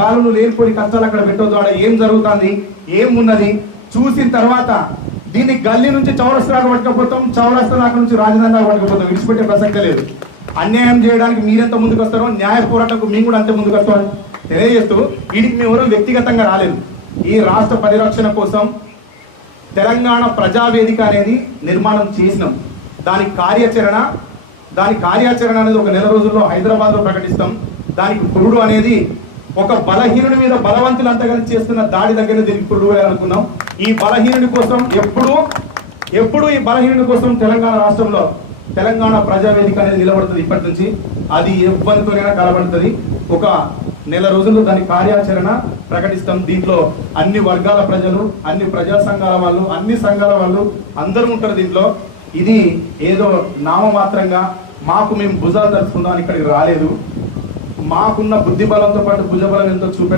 బాలును లేనిపోయి కష్టాలు అక్కడ పెట్టొద్దు, ఆడ ఏం జరుగుతుంది ఏమున్నది చూసిన తర్వాత దీన్ని గల్లీ నుంచి చౌరస్తా దాకా పట్టుకపోతాం, చౌరస్తా దాకా నుంచి రాజధాని దాకా పట్టుకపోతాం, విడిచిపెట్టే ప్రసక్తే లేదు. అన్యాయం చేయడానికి మీరెంత ముందుకు వస్తారో న్యాయ పోరాటంకు మేము కూడా అంతే ముందుకు వస్తామని తెలియజేస్తూ, వీటికి మేము ఎవరు వ్యక్తిగతంగా రాలేదు. ఈ రాష్ట్ర పరిరక్షణ కోసం తెలంగాణ ప్రజావేదిక అనేది నిర్మాణం చేసినాం. దాని కార్యాచరణ అనేది ఒక నెల రోజుల్లో హైదరాబాద్లో ప్రకటిస్తాం. దానికి పురుడు అనేది ఒక బలహీనుడి మీద బలవంతులంతా కలిసి చేస్తున్న దాడి దగ్గర దీనికి పురుడు అనుకున్నాం. ఈ బలహీనుడి కోసం ఎప్పుడు ఈ బలహీనుడి కోసం తెలంగాణ రాష్ట్రంలో తెలంగాణ ప్రజావేదిక అనేది నిలబడుతుంది. ఇప్పటి నుంచి అది ఎవరితోనైనా కలబడుతుంది. ఒక నెల రోజుల్లో దాని కార్యాచరణ ప్రకటిస్తాం. దీంట్లో అన్ని వర్గాల ప్రజలు, అన్ని ప్రజా సంఘాల వాళ్ళు, అన్ని సంఘాల వాళ్ళు అందరూ ఉంటారు దీంట్లో. ఇది ఏదో నామమాత్రంగా మేము భుజాలు తరుచుకుందాం అని ఇక్కడికి రాలేదు. మాకున్న బుద్ధి బలంతో పాటు భుజబలం ఎంతో చూపెట్టారు.